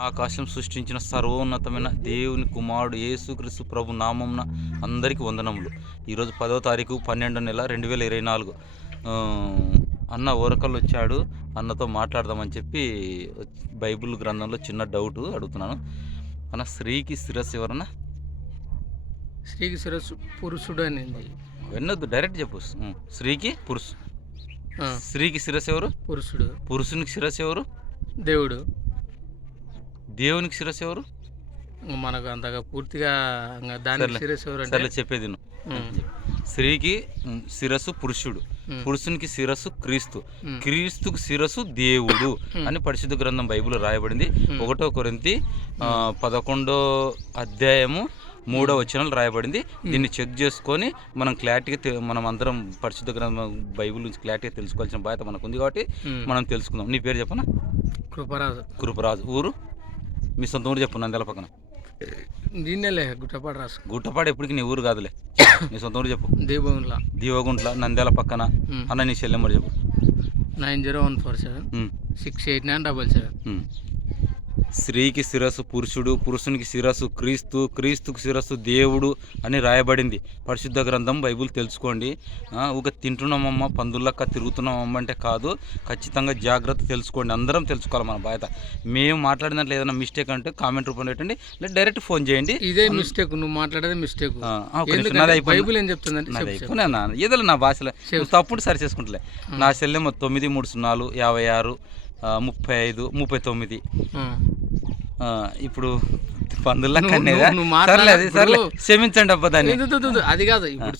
ఆకాశం సృష్టించిన సర్వోన్నతమైన దేవుని కుమారుడు యేసుక్రీస్తు ప్రభు నామంన అందరికీ వందనములు. ఈరోజు పదో తారీఖు పన్నెండో నెల రెండు వేల ఇరవై నాలుగు. అన్న ఓరకల్ వచ్చాడు. అన్నతో మాట్లాడదామని చెప్పి బైబిల్ గ్రంథంలో చిన్న డౌట్ అడుగుతున్నాను. అన్న స్త్రీకి శిరస్సు ఎవరన్నా? స్త్రీకి శిరస్సు పురుషుడు అనేది విన్నొద్దు డైరెక్ట్ చెప్పు. స్త్రీకి పురుషు. స్త్రీకి శిరస్సు ఎవరు? పురుషుడు. పురుషునికి శిరస్సు ఎవరు? దేవుడు. దేవునికి శిరస్సు ఎవరు మనకు అంతగా పూర్తిగా దానికి సర్లే. శిరస్సు ఎవరు అంటే సర్లే చెప్పేది. స్త్రీకి శిరస్సు పురుషుడు. పురుషునికి శిరస్సు క్రీస్తు. క్రీస్తుకు శిరస్సు దేవుడు. అని పరిశుద్ధ గ్రంథం బైబిల్ రాయబడింది. ఒకటో కొరింతి పదకొండో అధ్యాయము మూడో వచనాలు రాయబడింది దీన్ని చెక్ చేసుకొని మనం క్లారిటీగా మనం అందరం పరిశుద్ధ గ్రంథం బైబిల్ నుంచి క్లారిటీగా తెలుసుకోవాల్సిన బాధ్యత మనకు ఉంది కాబట్టి. మనం తెలుసుకుందాం నీ పేరు చెప్పనా కృపరాజు కృపరాజు ఊరు మీ సొంత ఊరు చెప్పు నందెల పక్కన. దీన్నేలే గుట్టపాడు రాసు. గుట్టపాడు ఎప్పటికీ నీ ఊరు కాదులే. నీ సొంత ఊరు చెప్పు. దీపంలా దీవగుంట్ల నంద్యాల పక్కన. అన్న నీ సెల్ నెంబర్ చెప్పు. Nine zero one four seven. Six eight nine double seven. స్త్రీకి శిరస్సు పురుషుడు పురుషునికి శిరస్సు క్రీస్తు క్రీస్తుకు శిరస్సు దేవుడు అని రాయబడింది. పరిశుద్ధ గ్రంథం బైబిల్ తెలుసుకోండి. ఊక తింటున్నామమ్మ పందులక్క తిరుగుతున్నామమ్మ అంటే కాదు ఖచ్చితంగా జాగ్రత్త తెలుసుకోండి. అందరం తెలుసుకోవాలి మన బాధ్యత. మేము మాట్లాడినట్లు ఏదైనా మిస్టేక్ అంటే కామెంట్ రూపంలో పెట్టండి లేదా డైరెక్ట్ ఫోన్ చేయండి. ఇదే మిస్టేక్ నువ్వు మాట్లాడేది మిస్టేక్. ఒక. బైబిల్ ఏం నాది. అయిపోయినా ఏదో నా భాషలో తప్పుడు సరి చేసుకుంటలే. నా సెల్లెమ్మ తొమ్మిది మూడు సున్నాలు యాభై ఆరు ముప్పై ఐదు ముప్పై తొమ్మిది ఇప్పుడు పందుల్లా కన్నేదా? మాట్లాడ- సర్లే క్షమించండి అబ్బా దాన్ని. అది కాదు ఇప్పుడు